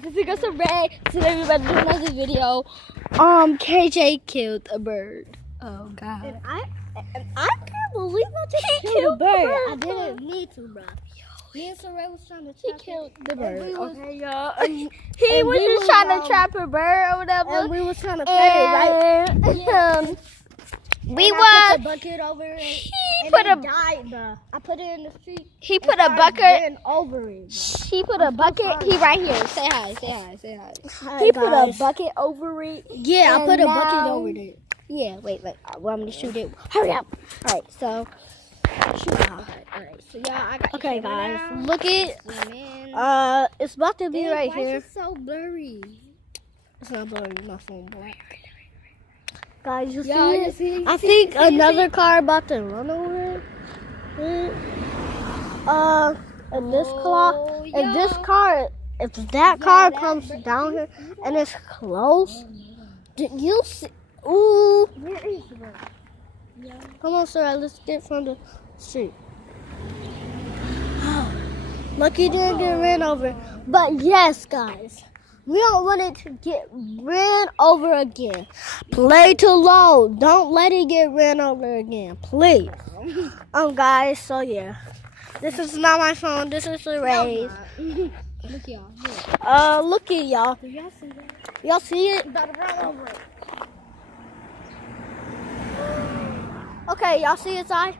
guys, it's Augusta Ray. Today we're about to do another video. KJ killed a bird. Oh God. And I can't believe that he killed the bird. I didn't need to, bro. Me and Saray was trying to He trap killed the bird. Okay, y'all. He was just trying to trap a bird or whatever. And we was trying to pet it, right? Yeah. We put the bucket over it. He And put it a died, bro. I put it in the street. he put a Started bucket. running over it, bro. He put a bucket. He right here. Say hi. Say hi. Say hi. Hi, He put a guys. bucket over it. Yeah, I and put a bucket now- over there. Yeah. Wait. Well, I'm gonna shoot it. Hurry up. All right. So shoot. All right. So y'all, I got Okay, the camera guys, now. look it. Man. It's about to be right why here. is it so blurry? It's not blurry, my phone blurry. Guys, you see Y'all, it? you see? I think another car about to run over it. And this car, if this car, if that car comes down here and it's close, you'll see. Ooh, Where is it? come on, sir, let's get from the street. Lucky didn't get ran over, but yes, guys. We don't want it to get ran over again. Play too low. Don't let it get ran over again, please. Guys, so yeah. This is not my phone. This is the Ray's. Look y'all. Look at y'all. Do y'all see that? Y'all see it? About to run over it. Okay, y'all see its eye?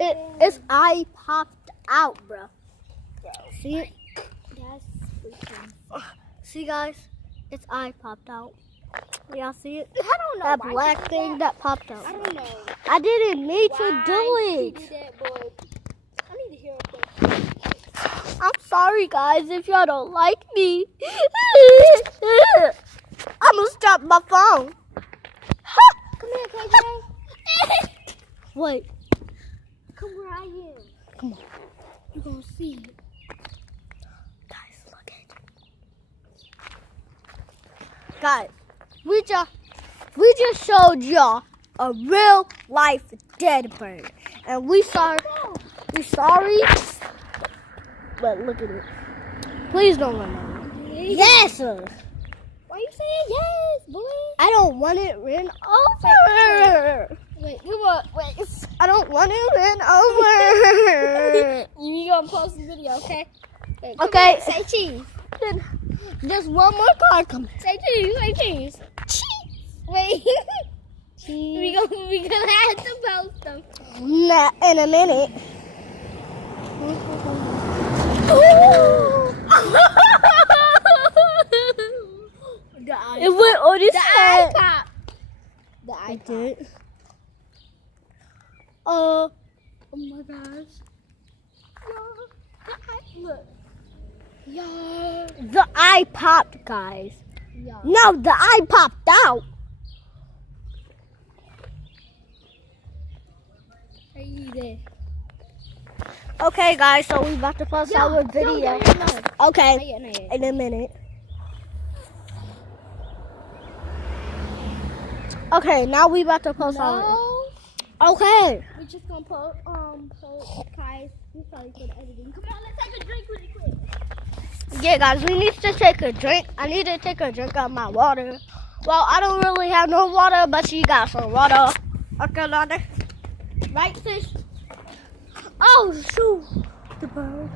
Its eye popped out, bro. See it? That's freaking. See, guys? Its eye popped out. Y'all see it? I don't know. That why black he did thing that. that popped out. I don't know. I didn't need to Why do he it. did that, boy. I need to hear a question. I'm sorry, guys, if y'all don't like me. I'm gonna stop my phone. Come here, KJ. Wait. Come where I am. Come on. You're gonna see it. Guys, look at it. Guys, we just showed y'all a real life dead bird. And we sorry, but look at it. Please don't run over. Yes, sir. Why you saying yes, boy? I don't want it ran over. Wait, come on, wait. I don't want it ran over. You gonna post the video, okay? Wait, come Okay. here, say cheese. There's one more car coming. Say cheese. Say cheese. Cheese. Wait. we gonna have to post them. Nah, in a minute. It went on his The head. eye pop. The eye It pop. did. Oh my gosh. Look. Yeah. The eye popped, guys. Yeah. No, the eye popped out. Hey there. Okay, guys, so we about to post our video. Okay, in a minute. Okay, now we about to post our. No. Okay. We just gonna post guys. We sorry for the editing. Come on, let's take a drink really quick. Yeah, guys, we need to take a drink. I need to take a drink of my water. Well, I don't really have no water, but she got some water. Okay, Lana. Right, fish? Oh, shoot. The bird.